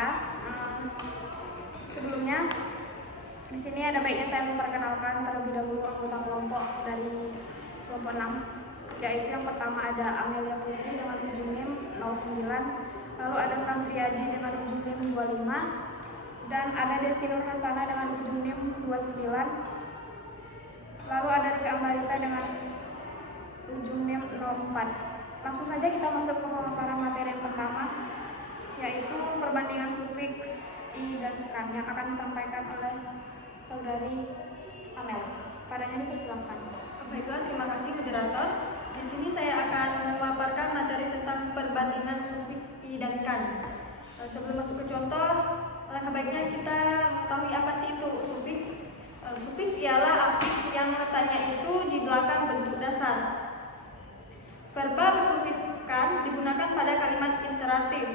matematika. Sebelumnya di sini ada baiknya saya memperkenalkan terlebih dahulu anggota kelompok dari kelompok 6, yaitu yang pertama ada Amelia Putri dengan ujung NIM 09, lalu ada Kang Triadi dengan ujung NIM 25, dan ada Desi Nur Hasana dengan ujung NIM 29, lalu ada Rika Ambarita dengan ujung NIM 04. Langsung saja kita masuk ke pemaparan materi yang pertama, yaitu perbandingan sufiks i dan kan yang akan disampaikan oleh saudari Amel. Padanya dipersilakan. Baiklah, terima kasih moderator. Di sini saya akan memaparkan materi tentang perbandingan sufiks i dan kan. Sebelum masuk ke contoh, alangkah baiknya kita mengetahui apa sih itu sufiks. Sufiks ialah afiks yang letaknya itu di belakang bentuk dasar. Verba bersufiks kan digunakan pada kalimat imperatif.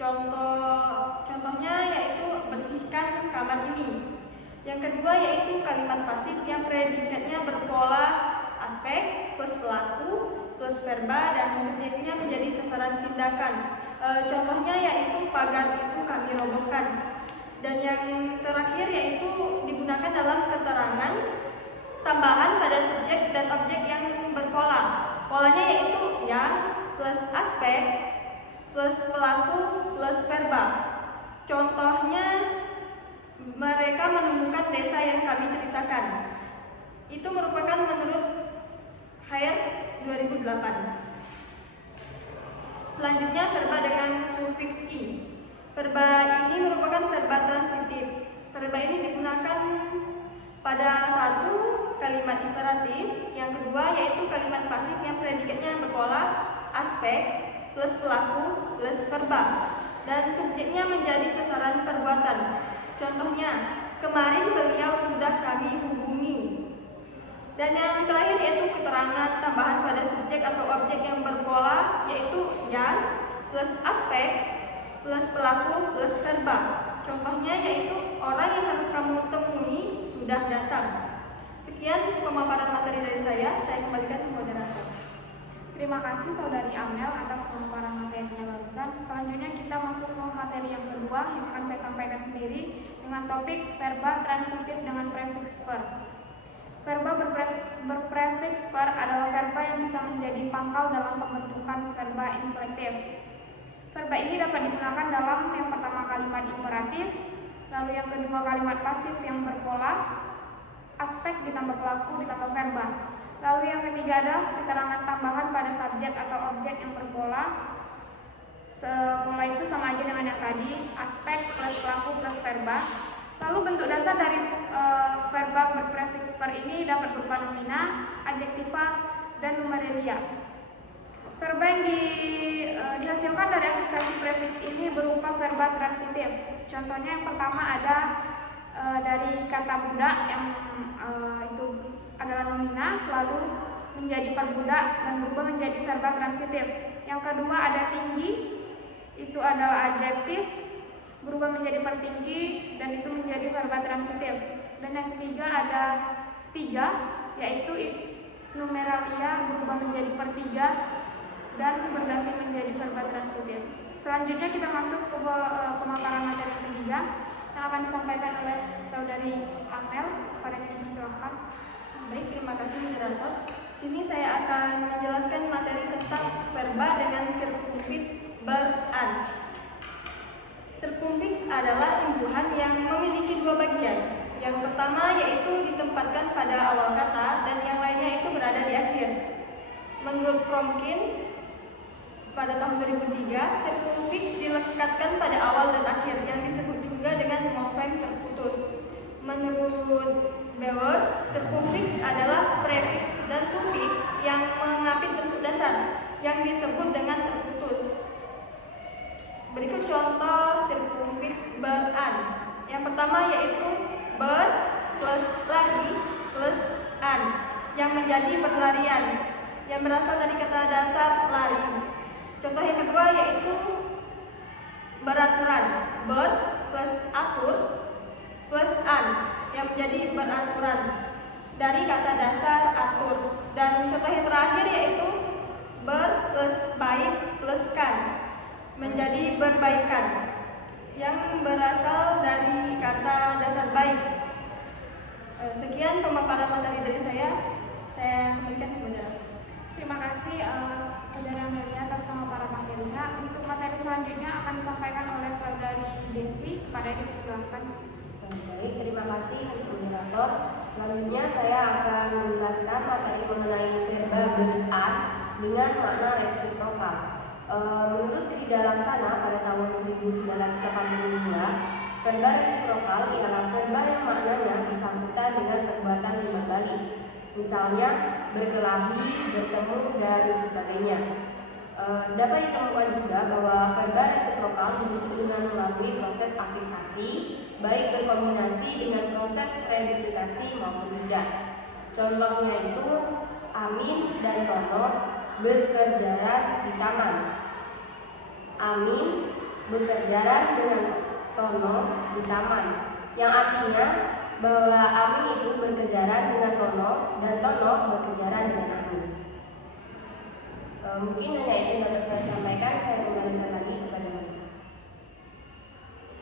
Contohnya yaitu bersihkan kamar ini. Yang kedua yaitu kalimat pasif yang predikatnya berpola aspek plus pelaku plus verba dan subjeknya menjadi sasaran tindakan. Contohnya yaitu pagar itu kami robohkan. Dan yang terakhir yaitu digunakan dalam keterangan tambahan pada subjek dan objek yang berpola. Polanya yaitu yang plus aspek plus pelaku plus verba. Contohnya mereka menemukan desa yang kami ceritakan. Itu merupakan menurut Hayer 2008. Selanjutnya verba dengan sufiks i. Verba ini merupakan verba transitif. Verba ini digunakan pada satu kalimat imperatif, yang kedua yaitu kalimat pasif yang predikatnya berpola aspek plus pelaku plus verba dan subjeknya menjadi sasaran perbuatan. Contohnya, kemarin beliau sudah kami hubungi. Dan yang terakhir yaitu keterangan tambahan pada subjek atau objek yang berpola, yaitu yang plus aspek plus pelaku plus verba. Contohnya yaitu orang yang harus kamu temui sudah datang. Sekian pemaparan materi dari saya kembalikan ke moderator. Terima kasih saudari Amel atas pemaparan materinya barusan. Selanjutnya kita masuk ke materi yang kedua yang akan saya sampaikan sendiri dengan topik verba transitif dengan prefiks per. Verba berprefiks per adalah verba yang bisa menjadi pangkal dalam pembentukan verba inflektif. Verba ini dapat digunakan dalam yang pertama kalimat imperatif, lalu yang kedua kalimat pasif yang berpola aspek ditambah pelaku ditambah verba. Lalu yang ketiga adalah keterangan tambahan pada subjek atau objek yang berpola. Pola itu sama aja dengan yang tadi, aspek plus pelaku plus verba. Lalu bentuk dasar dari verba berprefiks per ini dapat berupa nomina, adjektiva, dan numeralia. Verba yang dihasilkan dari afiksasi prefiks ini berupa verba transitif. Contohnya yang pertama ada dari kata budak yang itu adalah nomina, lalu menjadi perbudak dan berubah menjadi verba transitif. Yang kedua ada tinggi, itu adalah adjektif, berubah menjadi pertinggi dan itu menjadi verba transitif. Dan yang ketiga ada tiga, yaitu numeralia, berubah menjadi pertiga dan berganti menjadi verba transitif. Selanjutnya kita masuk ke pemaparan materi ketiga yang akan disampaikan oleh saudari Amel. Padanya dipersilakan. Baik, terima kasih moderator. Sini saya akan menjelaskan materi tentang verba dengan sirkumfiks ber-an. Sirkumfiks adalah imbuhan yang memiliki dua bagian. Yang pertama yaitu ditempatkan pada awal kata dan yang lainnya itu berada di akhir. Menurut Fromkin pada tahun 2003, sirkumfiks dilekatkan pada awal dan akhir yang disebut juga dengan morfem terputus. Menurut Bauer, sirkumfiks adalah prefiks dan sufiks yang mengapit bentuk dasar yang disebut dengan terputus. Berikut contoh sirkumfiks ber-an. Yang pertama yaitu ber plus lari plus an yang menjadi berlarian yang berasal dari kata dasar lari. Contoh yang kedua yaitu beraturan, ber plus atur plus an yang menjadi beraturan dari kata dasar atur. Dan contoh yang terakhir yaitu ber plus baik plus kan menjadi berbaikan yang materi, silakan. Baik, terima kasih moderator. Selanjutnya saya akan menjelaskan materi mengenai verba berart dengan makna resiprokal. Menurut Krida Laksana pada tahun 1982, verba resiprokal ialah verba yang maknanya bersangkutan dengan perbuatan timbal balik. Misalnya berkelahi, bertemu, dan sebagainya. Dapat ditemukan juga bahwa verba resiprokal dibentuk dengan melalui proses afiksasi, baik berkombinasi dengan proses reduplikasi maupun tidak. Contohnya itu Amin dan Tono berkerjaan di taman. Amin berkerjaan dengan Tono di taman, yang artinya bahwa Amin itu berkejaran dengan Tono dan Tono berkejaran dengan Amin. Mungkin hanya itu yang dapat saya sampaikan. Saya kembalikan lagi kepada Bapak.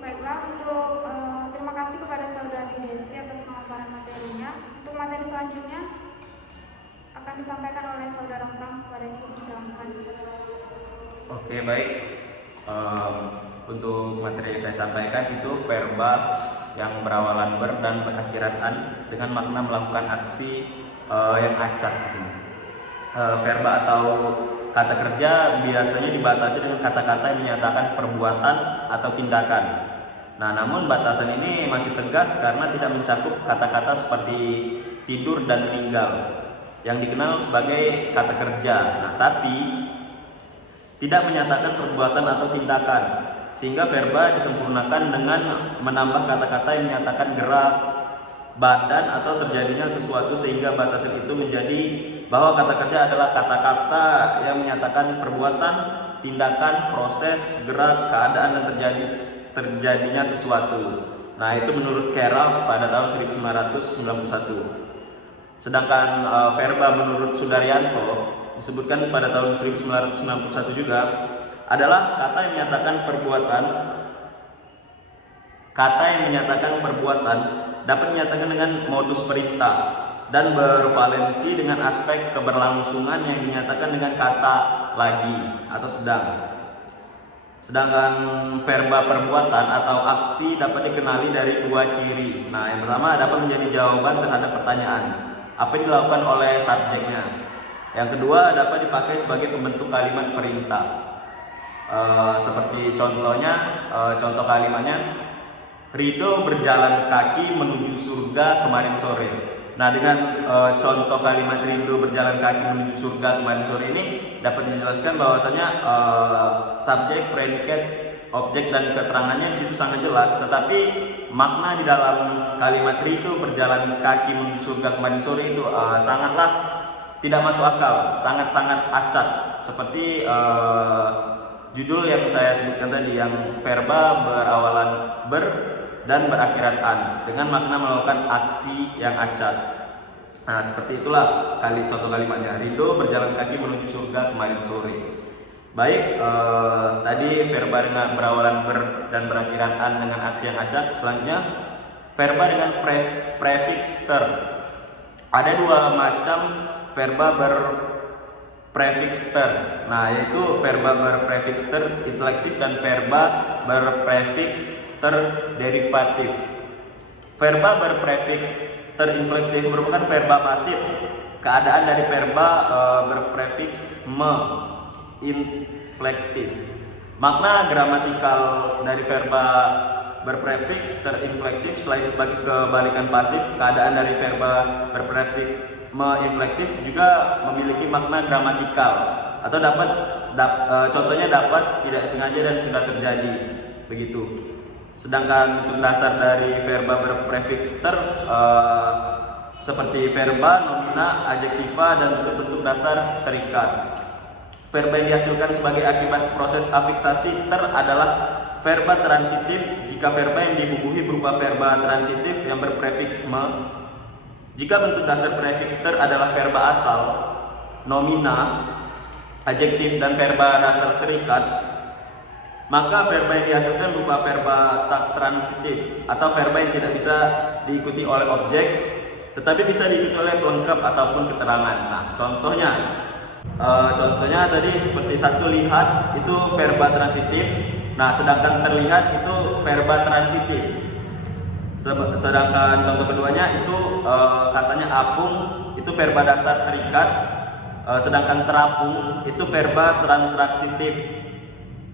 Baiklah, untuk terima kasih kepada Saudari Desi atas pemaparan materinya. Untuk materi selanjutnya akan disampaikan oleh Saudara Pram. Kepada ini disilahkan. Oke, baik. Untuk materi yang saya sampaikan itu verba yang berawalan ber dan berakhiran an dengan makna melakukan aksi yang acak di sini. Verba atau kata kerja biasanya dibatasi dengan kata-kata yang menyatakan perbuatan atau tindakan. Nah, namun batasan ini masih tegas karena tidak mencakup kata-kata seperti tidur dan meninggal yang dikenal sebagai kata kerja. Nah, tapi tidak menyatakan perbuatan atau tindakan, sehingga verba disempurnakan dengan menambah kata-kata yang menyatakan gerak, badan atau terjadinya sesuatu, sehingga batasan itu menjadi bahwa kata kerja adalah kata-kata yang menyatakan perbuatan, tindakan, proses, gerak, keadaan dan terjadinya sesuatu. Nah, itu menurut Keraf pada tahun 1991. Sedangkan verba menurut Sudaryanto disebutkan pada tahun 1991 juga adalah kata yang menyatakan perbuatan. Kata yang menyatakan perbuatan dapat dinyatakan dengan modus perintah dan bervalensi dengan aspek keberlangsungan yang dinyatakan dengan kata lagi atau sedang. Sedangkan verba perbuatan atau aksi dapat dikenali dari dua ciri. Nah, yang pertama dapat menjadi jawaban terhadap pertanyaan apa yang dilakukan oleh subjeknya. Yang kedua dapat dipakai sebagai pembentuk kalimat perintah. Seperti contohnya, contoh kalimatnya, Rido berjalan kaki menuju surga kemarin sore. Nah, dengan contoh kalimat Rido berjalan kaki menuju surga kemarin sore ini dapat dijelaskan bahwasanya subjek, predikat, objek dan keterangannya di situ sangat jelas, tetapi makna di dalam kalimat Rido berjalan kaki menuju surga kemarin sore itu sangatlah tidak masuk akal, sangat-sangat acak. Seperti judul yang saya sebutkan tadi, yang verba berawalan ber dan berakhiran an dengan makna melakukan aksi yang acak. Nah, seperti itulah contoh kalimatnya. Rido berjalan kaki menuju surga kemarin sore. Baik, tadi verba dengan berawalan ber dan berakhiran an dengan aksi yang acak. Selanjutnya verba dengan prefix ter. Ada dua macam verba berprefix ter. Nah, yaitu verba berprefix ter intelektif dan verba berprefix terderivatif. Verba berprefix terinflektif merupakan verba pasif. Keadaan dari verba berprefix me inflektif. Makna gramatikal dari verba berprefix terinflektif selain sebagai kebalikan pasif, keadaan dari verba berprefix me inflektif juga memiliki makna gramatikal atau contohnya dapat, tidak sengaja dan sudah terjadi, begitu. Sedangkan bentuk dasar dari verba berprefix ter seperti verba, nomina, adjektiva dan bentuk-bentuk dasar terikat. Verba yang dihasilkan sebagai akibat proses afiksasi ter adalah verba transitif jika verba yang dibubuhi berupa verba transitif yang berprefix me. Jika bentuk dasar prefix ter adalah verba asal, nomina, adjektif dan verba dasar terikat, maka verba yang dihasilkan berupa verba tak transitif atau verba yang tidak bisa diikuti oleh objek tetapi bisa diikuti oleh pelengkap ataupun keterangan. Nah, contohnya tadi seperti satu, lihat, itu verba transitif. Nah, sedangkan terlihat itu verba transitif. Sedangkan contoh keduanya itu katanya apung itu verba dasar terikat, sedangkan terapung itu verba transitif.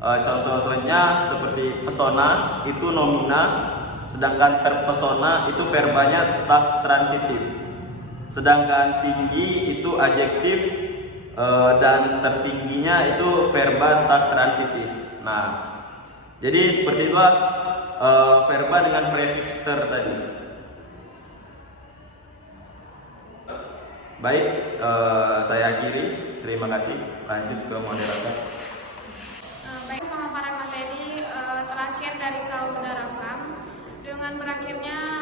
Contoh selanjutnya seperti pesona itu nomina, sedangkan terpesona itu verbanya tak transitif. Sedangkan tinggi itu adjektif, dan tertingginya itu verba tak transitif. Nah, jadi seperti itulah verba dengan prefiks ter tadi. Baik, saya akhiri. Terima kasih. Lanjut ke moderator. Baik, pemaparan materi terakhir dari saudara Pram. Dengan berakhirnya